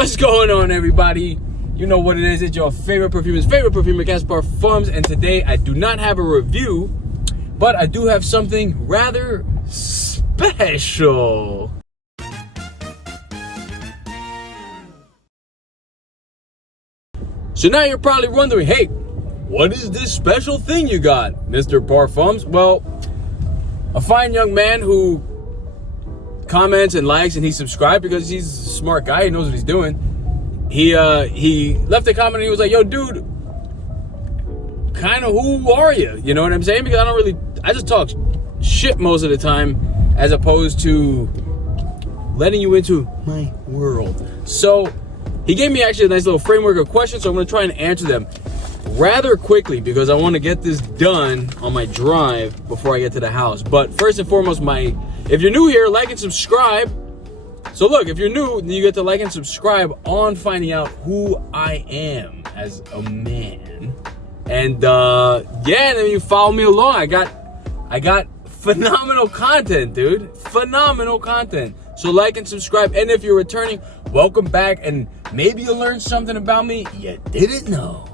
What's going on, everybody? You know what it is. It's your favorite perfumer, Casper Parfums. And today I do not have a review, but I do have something rather special. So now you're probably wondering, hey, what is this special thing you got, Mr. Parfums? Well, a fine young man who comments and likes and he subscribed because he's a smart guy. He knows what he's doing. He left a comment and he was like, yo, dude, kind of who are you? You know what I'm saying? Because I just talk shit most of the time as opposed to letting you into my world. So he gave me actually a nice little framework of questions. So I'm going to try and answer them rather quickly because I want to get this done on my drive before I get to the house. But first and foremost, if you're new here, like and subscribe. So look, if you're new, you get to like and subscribe on finding out who I am as a man. And yeah, and then you follow me along. I got phenomenal content, dude. Phenomenal content. So like and subscribe. And if you're returning, welcome back. And maybe you'll learn something about me you didn't know.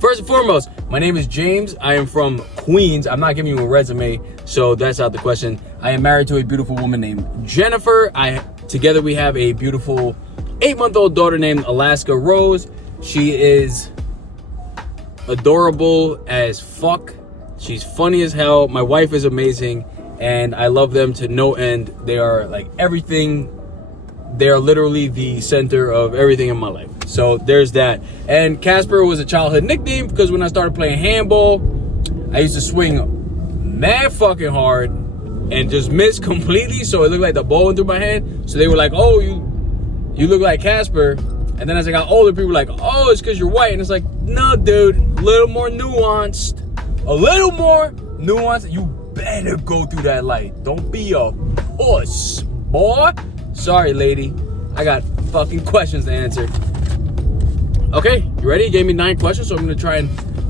First and foremost, my name is James. I am from Queens. I'm not giving you a resume, so that's out the question. I am married to a beautiful woman named Jennifer. Together we have a beautiful 8-month-old daughter named Alaska Rose. She is adorable as fuck. She's funny as hell. My wife is amazing, and I love them to no end. They are like everything. They are literally the center of everything in my life. So there's that. And Casper was a childhood nickname because when I started playing handball, I used to swing mad fucking hard and just miss completely. So it looked like the ball went through my hand. So they were like, oh, you look like Casper. And then as I got older, people were like, oh, it's because you're white. And it's like, no, dude, a little more nuanced. A little more nuanced. You better go through that light. Don't be a puss, boy. Sorry, lady. I got fucking questions to answer. Okay, you ready? You gave me 9 questions, so I'm going to try and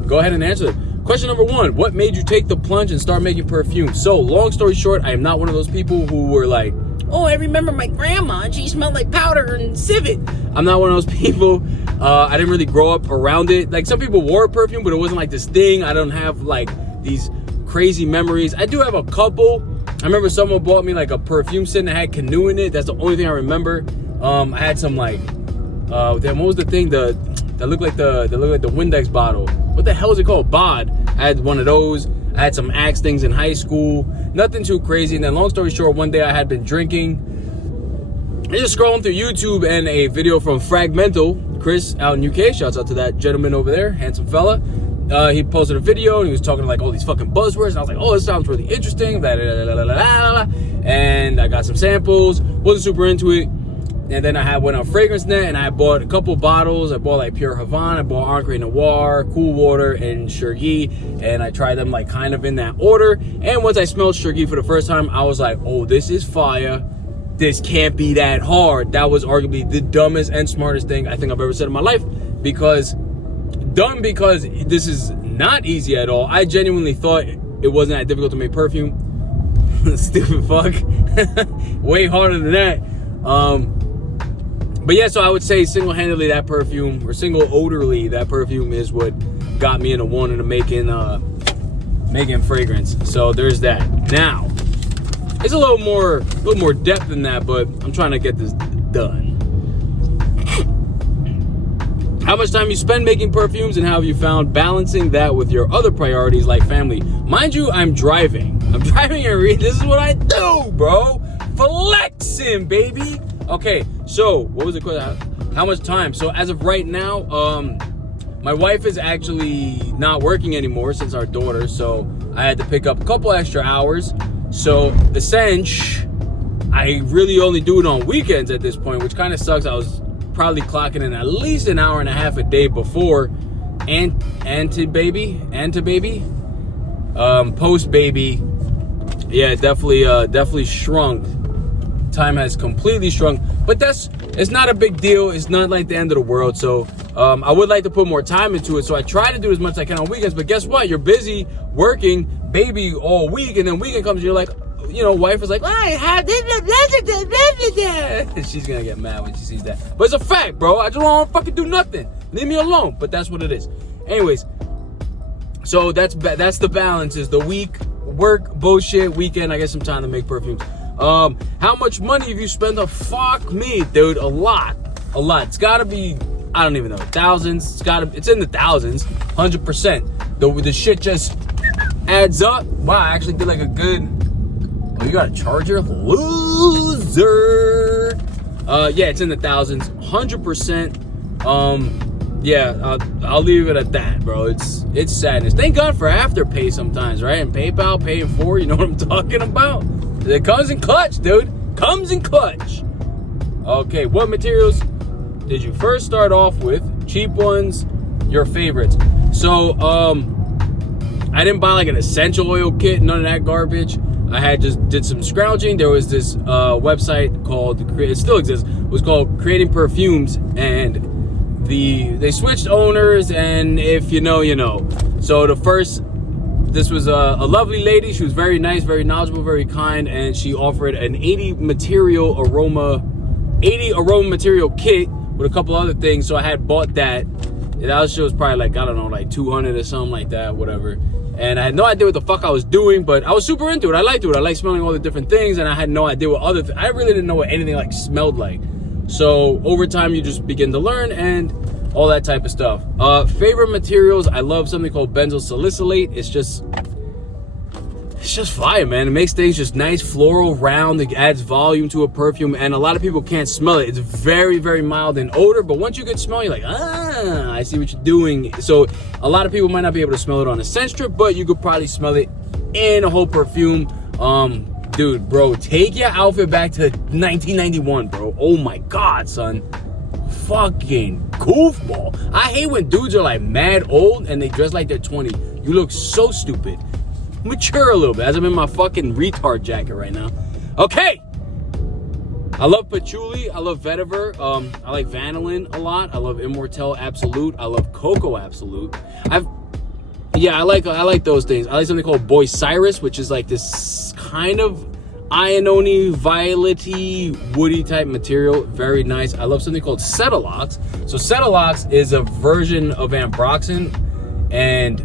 go ahead and answer them. Question number 1, what made you take the plunge and start making perfume? So, long story short, I am not one of those people who were like, oh, I remember my grandma and she smelled like powder and civet. I'm not one of those people. I didn't really grow up around it. Like, some people wore perfume, but it wasn't like this thing. I don't have like these crazy memories. I do have a couple. I remember someone bought me like a perfume scent that had canoe in it. That's the only thing I remember. I had some like, what was the thing that looked like the Windex bottle? What the hell is it called? Bod. I had one of those. I had some Axe things in high school. Nothing too crazy. And then long story short, one day I had been drinking. I just scrolling through YouTube and a video from Fragmental, Chris out in UK. Shouts out to that gentleman over there, handsome fella. He posted a video and he was talking like all these fucking buzzwords. And I was like, oh, this sounds really interesting. Blah, blah, blah, blah, blah, blah. And I got some samples. Wasn't super into it. And then I went on Fragrance Net and I bought a couple bottles. I bought like Pure Havana, I bought Ancre Noir, Cool Water, and Chergui. And I tried them like kind of in that order. And once I smelled Chergui for the first time, I was like, oh, this is fire. This can't be that hard. That was arguably the dumbest and smartest thing I think I've ever said in my life. Because this is not easy at all. I genuinely thought it wasn't that difficult to make perfume. Stupid fuck. Way harder than that. But yeah, so I would say single-handedly that perfume, or single-odorly that perfume is what got me into wanting to making fragrance. So there's that. Now, it's a little more depth than that, but I'm trying to get this done. How much time you spend making perfumes and how have you found balancing that with your other priorities like family? Mind you, I'm driving and this is what I do, bro. Flexing, baby. Okay, so what was the question? How much time? So as of right now, my wife is actually not working anymore since our daughter, so I had to pick up a couple extra hours. So essentially, I really only do it on weekends at this point, which kind of sucks. I was probably clocking in at least an hour and a half a day before baby. Post baby, yeah, definitely shrunk. Time has completely shrunk, but it's not a big deal. It's not like the end of the world. So I would like to put more time into it. So I try to do as much as I can on weekends, but guess what? You're busy working baby all week, and then weekend comes, you're like, wife was like, I have this. She's gonna get mad when she sees that. But it's a fact, bro. I just don't want to fucking do nothing. Leave me alone. But that's what it is. Anyways, so that's the balance. Is the week work bullshit, weekend I get some time to make perfumes. How much money have you spent? Fuck me, dude. A lot. It's gotta be, I don't even know, thousands. It's in the thousands, 100%. The shit just adds up. Wow, I actually did like a good. Oh, you got a charger, loser. Yeah, it's in the thousands, 100%. Yeah, I'll leave it at that, bro. It's sadness. Thank God for Afterpay sometimes, right? And PayPal, paying for, you know what I'm talking about? It comes in clutch, dude. Comes in clutch. Okay, what materials did you first start off with? Cheap ones, your favorites. So, I didn't buy like an essential oil kit, none of that garbage. I had just did some scrounging. There was this website called, it still exists, it was called Creating Perfumes, and they switched owners, and if you know, you know. So this was a lovely lady. She was very nice, very knowledgeable, very kind, and she offered an 80 aroma material kit with a couple other things. So I had bought that. And that shit was probably like, I don't know, like 200 or something like that, whatever. And I had no idea what the fuck I was doing, but I was super into it. I liked it. I liked smelling all the different things, and I had no idea what other I really didn't know what anything like smelled like. So over time, you just begin to learn and all that type of stuff. Favorite materials, I love something called benzoyl salicylate. It's just fire, man. It makes things just nice, floral, round. It adds volume to a perfume, and a lot of people can't smell it. It's very, very mild in odor, but once you get smell, you're like, I see what you're doing. So a lot of people might not be able to smell it on a scent strip, but you could probably smell it in a whole perfume. Dude, bro, take your outfit back to 1991, bro. Oh my God, son. Fucking goofball. I hate when dudes are like mad old and they dress like they're 20. You look so stupid. Mature a little bit, as I'm in my fucking retard jacket right now. Okay. I love patchouli. I love vetiver. I like vanillin a lot. I love Immortelle Absolute. I love Cocoa Absolute. I like those things. I like something called Boy Cyrus, which is like this kind of iron-y, violet-y, woody type material. Very nice. I love something called Cetalox. So Cetalox is a version of Ambroxan, and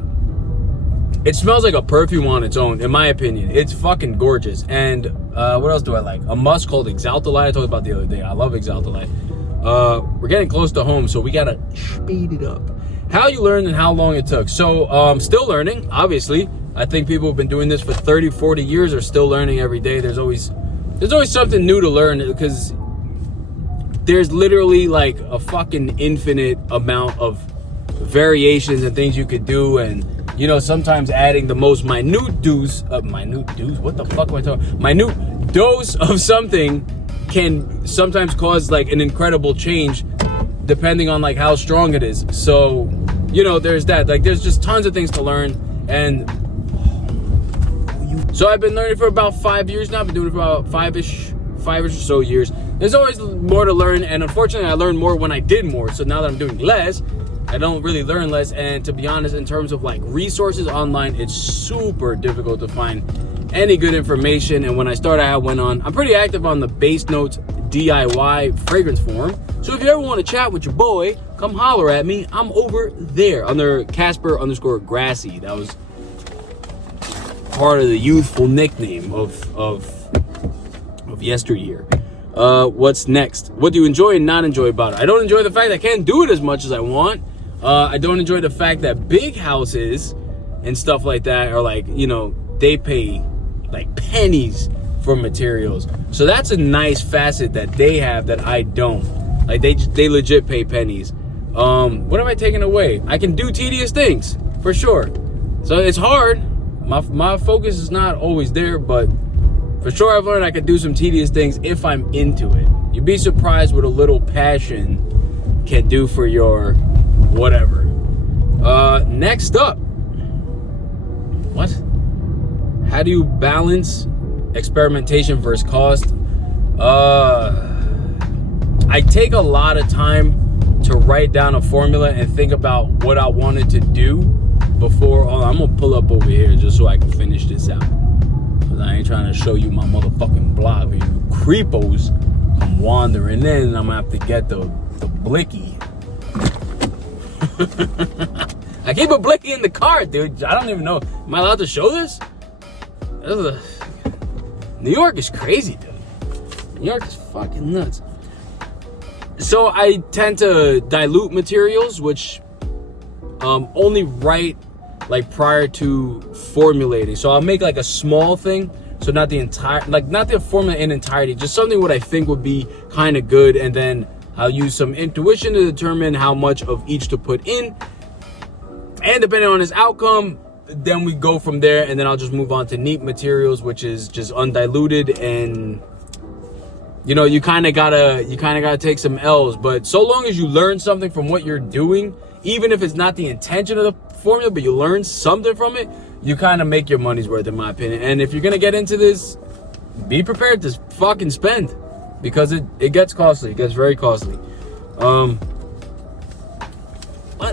it smells like a perfume on its own, in my opinion. It's fucking gorgeous. And what else do I like? A musk called Exaltalite. I talked about the other day. I love Exaltalite. We're getting close to home, so we gotta speed it up. How you learned and how long it took. So still learning, obviously. I think people who've been doing this for 30, 40 years are still learning every day. There's always something new to learn, because there's literally like a fucking infinite amount of variations and things you could do. And you know, sometimes adding the most minute dose of something can sometimes cause like an incredible change, depending on like how strong it is. So, you know, there's that. Like, there's just tons of things to learn. And so I've been learning for about 5 years now. I've been doing it for about five-ish or so years. There's always more to learn, and unfortunately I learned more when I did more. So now that I'm doing less, I don't really learn less. And to be honest, in terms of like resources online, it's super difficult to find any good information. And when I started, I'm pretty active on the Base Notes DIY fragrance forum. So if you ever want to chat with your boy, come holler at me. I'm over there under Casper_Grassy. That was part of the youthful nickname of yesteryear. What's next? What do you enjoy and not enjoy about it? I don't enjoy the fact I can't do it as much as I want. I don't enjoy the fact that big houses and stuff like that are like, you know, they pay like pennies for materials. So that's a nice facet that they have that I don't. Like, they legit pay pennies. What am I taking away? I can do tedious things for sure. So it's hard. My focus is not always there, but for sure I've learned I can do some tedious things if I'm into it. You'd be surprised what a little passion can do for your whatever. Next up. What? How do you balance experimentation versus cost? I take a lot of time to write down a formula and think about what I wanted to do before. I'm gonna pull up over here just so I can finish this out. Cause I ain't trying to show you my motherfucking block. You creepos come wandering in, and I'm gonna have to get the blicky. I keep a blicky in the car, dude. I don't even know. Am I allowed to show this? New York is crazy, dude. New York is fucking nuts. So I tend to dilute materials, which only right like prior to formulating. So I'll make like a small thing, so not the entire, like not the formula in entirety, just something what I think would be kind of good, and then I'll use some intuition to determine how much of each to put in, and depending on its outcome, then we go from there. And then I'll just move on to neat materials, which is just undiluted, and you know, you kind of gotta take some L's, but so long as you learn something from what you're doing, even if it's not the intention of the formula, but you learn something from it, you kind of make your money's worth, in my opinion. And if you're gonna get into this, be prepared to fucking spend, because it gets costly. It gets very costly. But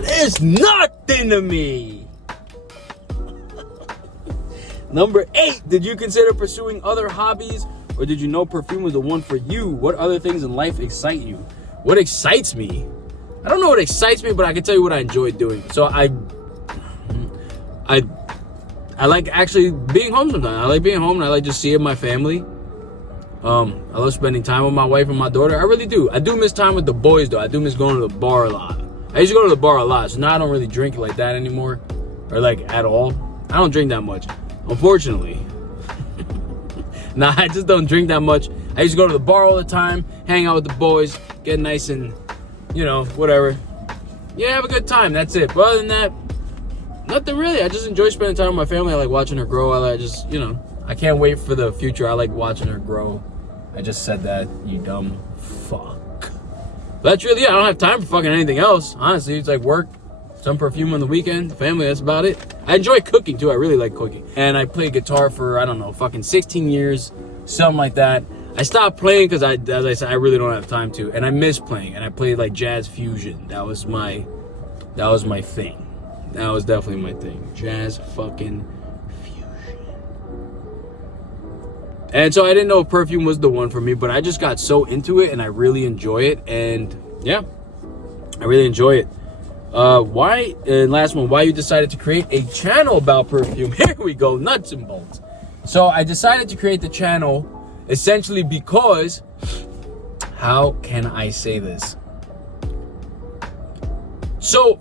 it's nothing to me. Number 8, did you consider pursuing other hobbies, or did you know perfume was the one for you? What other things in life excite you? What excites me? I don't know what excites me, but I can tell you what I enjoy doing. So I like actually being home sometimes. I like being home, and I like just seeing my family. I love spending time with my wife and my daughter. I really do. I do miss time with the boys, though. I do miss going to the bar a lot. I used to go to the bar a lot, so now I don't really drink like that anymore, or like at all. I don't drink that much, unfortunately. Nah, I just don't drink that much. I used to go to the bar all the time, hang out with the boys, get nice and, you know, whatever. Yeah, have a good time. That's it. But other than that, nothing really. I just enjoy spending time with my family. I like watching her grow. I just, you know, I can't wait for the future. I like watching her grow. I just said that, you dumb fuck. But that's really it. I don't have time for fucking anything else. Honestly, it's like work, some perfume on the weekend, family, that's about it. I enjoy cooking too. I really like cooking. And I played guitar for, I don't know, fucking 16 years, something like that. I stopped playing because as I said, I really don't have time to. And I miss playing. And I played like jazz fusion. That was my thing. That was definitely my thing. Jazz fucking fusion. And so I didn't know if perfume was the one for me, but I just got so into it, and I really enjoy it. And yeah, I really enjoy it. Why, and last one, why you decided to create a channel about perfume? Here we go, nuts and bolts. So I decided to create the channel essentially because, how can I say this? So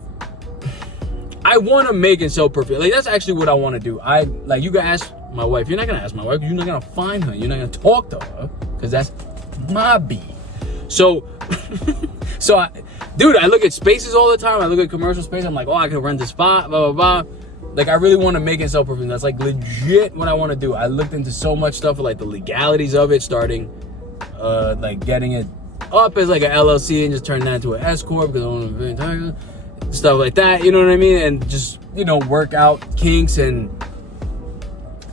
I want to make and sell perfume. Like, that's actually what I want to do. You can ask my wife. You're not going to ask my wife. You're not going to find her. You're not going to talk to her, because that's my bee. So, dude, I look at spaces all the time. I look at commercial space. I'm like, oh, I could rent this spot, blah, blah, blah. Like, I really want to make and sell perfume. That's like legit what I want to do. I looked into so much stuff, like the legalities of it, starting, like getting it up as like an LLC and just turning that into an S corp, because I want to stuff like that. You know what I mean? And just, you know, work out kinks and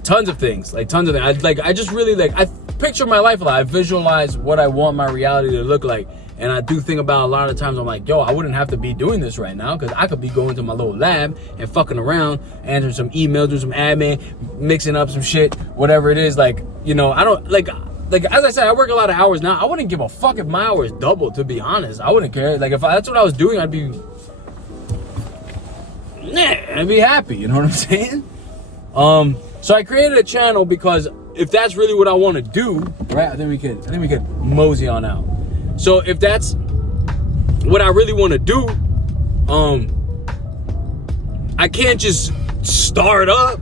tons of things. Like tons of things. I just really like. I picture my life a lot. I visualize what I want my reality to look like. And I do think about a lot of times, I'm like, yo, I wouldn't have to be doing this right now, because I could be going to my little lab and fucking around, answering some emails, doing some admin, mixing up some shit, whatever it is. Like, you know, I don't, like as I said, I work a lot of hours now. I wouldn't give a fuck if my hours doubled, to be honest. I wouldn't care. Like, if that's what I was doing, I'd be happy. You know what I'm saying? So I created a channel because if that's really what I want to do, right? I think we could mosey on out. So if that's what I really want to do, I can't just start up.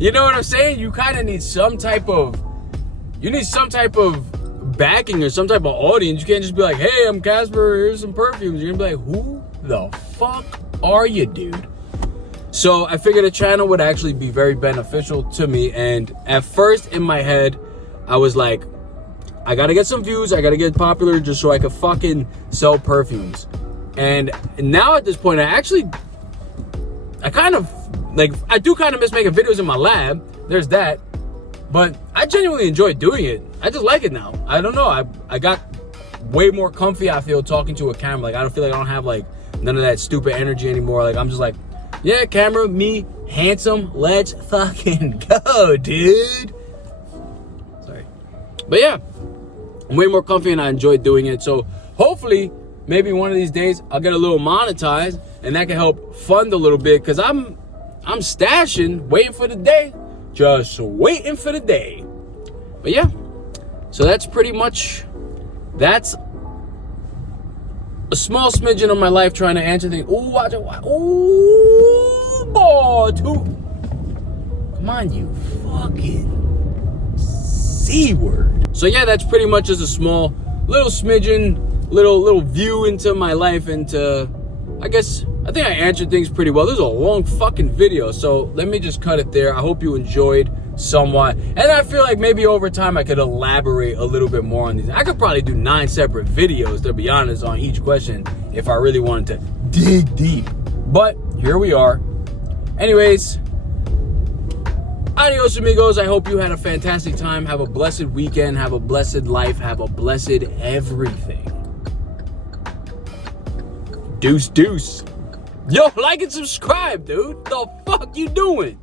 You know what I'm saying? You kind of need some type of backing or some type of audience. You can't just be like, hey, I'm Casper, here's some perfumes. You're gonna be like, who the fuck are you, dude? So I figured a channel would actually be very beneficial to me. And at first in my head, I was like, I gotta get some views, I gotta get popular just so I could fucking sell perfumes. And now at this point, I do kind of miss making videos in my lab. There's that. But I genuinely enjoy doing it. I just like it now. I don't know. I got way more comfy, I feel, talking to a camera. Like, I don't feel like I don't have like none of that stupid energy anymore. Like, I'm just like, Yeah, camera, me, handsome. Let's fucking go, dude. Sorry. But yeah, I'm way more comfy and I enjoy doing it. So hopefully, maybe one of these days, I'll get a little monetized and that can help fund a little bit, because I'm stashing, waiting for the day. Just waiting for the day. But yeah, so that's pretty much, that's a small smidgen of my life trying to answer things. Ooh, watch it. Ooh, boy, too. Come on, you fucking C-word. So yeah, that's pretty much just a small, little smidgen, little view into my life, into, I think I answered things pretty well. This is a long fucking video, so let me just cut it there. I hope you enjoyed somewhat. And I feel like maybe over time I could elaborate a little bit more on these. I could probably do 9 separate videos, to be honest, on each question if I really wanted to dig deep. But here we are. Anyways, adios amigos. I hope you had a fantastic time. Have a blessed weekend. Have a blessed life. Have a blessed everything. Deuce, deuce. Yo, like and subscribe, dude. The fuck you doing?